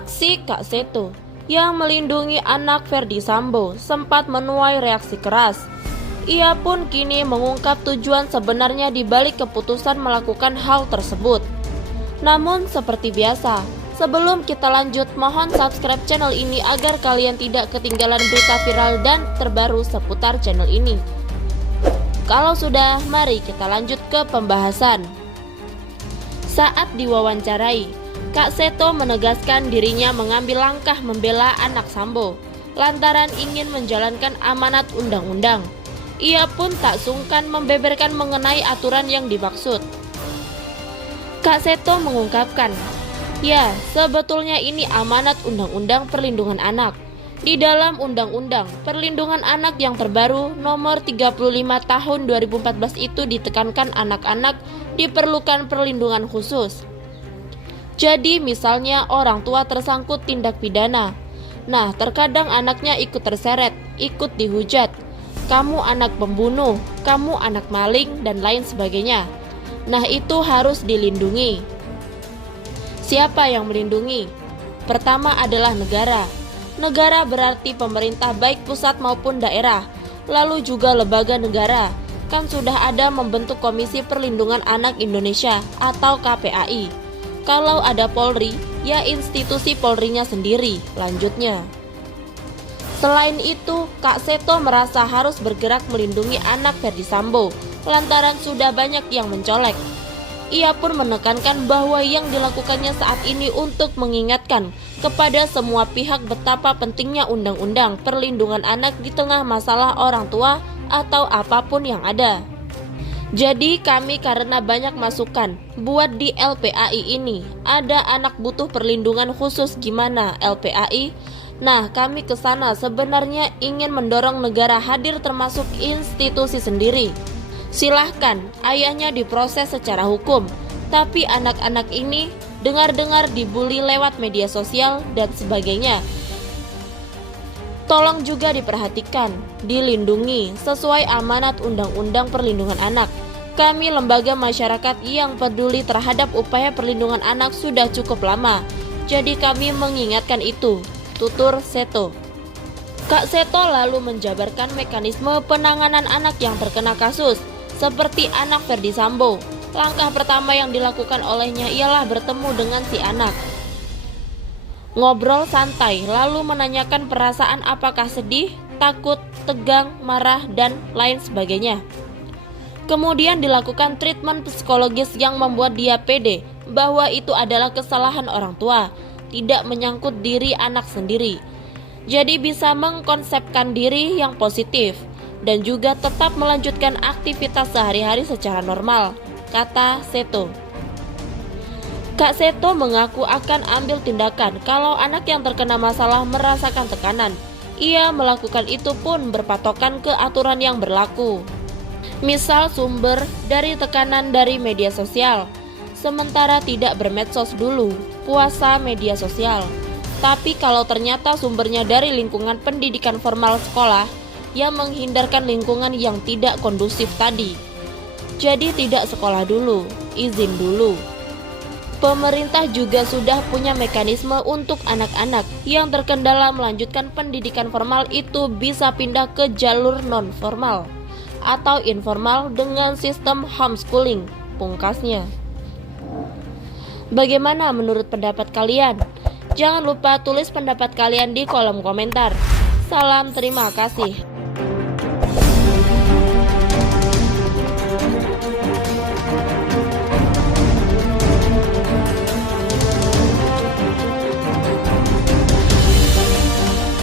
Aksi Kak Seto yang melindungi anak Ferdy Sambo sempat menuai reaksi keras. Ia pun kini mengungkap tujuan sebenarnya di balik keputusan melakukan hal tersebut. Namun seperti biasa, sebelum kita lanjut, mohon subscribe channel ini agar kalian tidak ketinggalan berita viral dan terbaru seputar channel ini. Kalau sudah, mari kita lanjut ke pembahasan. Saat diwawancarai, Kak Seto menegaskan dirinya mengambil langkah membela anak Sambo lantaran ingin menjalankan amanat undang-undang. Ia pun tak sungkan membeberkan mengenai aturan yang dimaksud. Kak Seto mengungkapkan, ya, sebetulnya ini amanat Undang-Undang Perlindungan Anak. Di dalam Undang-Undang Perlindungan Anak yang terbaru nomor 35 tahun 2014 itu ditekankan anak-anak diperlukan perlindungan khusus. Jadi misalnya orang tua tersangkut tindak pidana. Nah, terkadang anaknya ikut terseret, ikut dihujat. Kamu anak pembunuh, kamu anak maling, dan lain sebagainya. Nah, itu harus dilindungi. Siapa yang melindungi? Pertama adalah negara. Negara berarti pemerintah baik pusat maupun daerah. Lalu juga lembaga negara. Kan sudah ada membentuk Komisi Perlindungan Anak Indonesia atau KPAI. Kalau ada Polri, ya institusi Polrinya sendiri, lanjutnya. Selain itu, Kak Seto merasa harus bergerak melindungi anak Ferdy Sambo, lantaran sudah banyak yang mencolek. Ia pun menekankan bahwa yang dilakukannya saat ini untuk mengingatkan kepada semua pihak betapa pentingnya undang-undang perlindungan anak di tengah masalah orang tua atau apapun yang ada. Jadi kami karena banyak masukan buat di LPAI ini, ada anak butuh perlindungan khusus gimana LPAI? Nah, kami ke sana sebenarnya ingin mendorong negara hadir termasuk institusi sendiri. Silahkan ayahnya diproses secara hukum, tapi anak-anak ini dengar-dengar dibully lewat media sosial dan sebagainya. Tolong juga diperhatikan, dilindungi sesuai amanat Undang-Undang Perlindungan Anak. Kami lembaga masyarakat yang peduli terhadap upaya perlindungan anak sudah cukup lama. Jadi kami mengingatkan itu, tutur Seto. Kak Seto lalu menjabarkan mekanisme penanganan anak yang terkena kasus, seperti anak Ferdy Sambo. Langkah pertama yang dilakukan olehnya ialah bertemu dengan si anak. Ngobrol santai, lalu menanyakan perasaan apakah sedih, takut, tegang, marah, dan lain sebagainya. Kemudian dilakukan treatment psikologis yang membuat dia pede bahwa itu adalah kesalahan orang tua, tidak menyangkut diri anak sendiri. Jadi bisa mengkonsepkan diri yang positif dan juga tetap melanjutkan aktivitas sehari-hari secara normal, kata Seto. Kak Seto mengaku akan ambil tindakan kalau anak yang terkena masalah merasakan tekanan. Ia melakukan itu pun berpatokan ke aturan yang berlaku. Misal sumber dari tekanan dari media sosial, sementara tidak bermedsos dulu, puasa media sosial. Tapi kalau ternyata sumbernya dari lingkungan pendidikan formal sekolah, yang menghindarkan lingkungan yang tidak kondusif tadi. Jadi tidak sekolah dulu, izin dulu. Pemerintah juga sudah punya mekanisme untuk anak-anak yang terkendala melanjutkan pendidikan formal itu bisa pindah ke jalur non-formal atau informal dengan sistem homeschooling, pungkasnya. Bagaimana menurut pendapat kalian? Jangan lupa tulis pendapat kalian di kolom komentar. Salam terima kasih.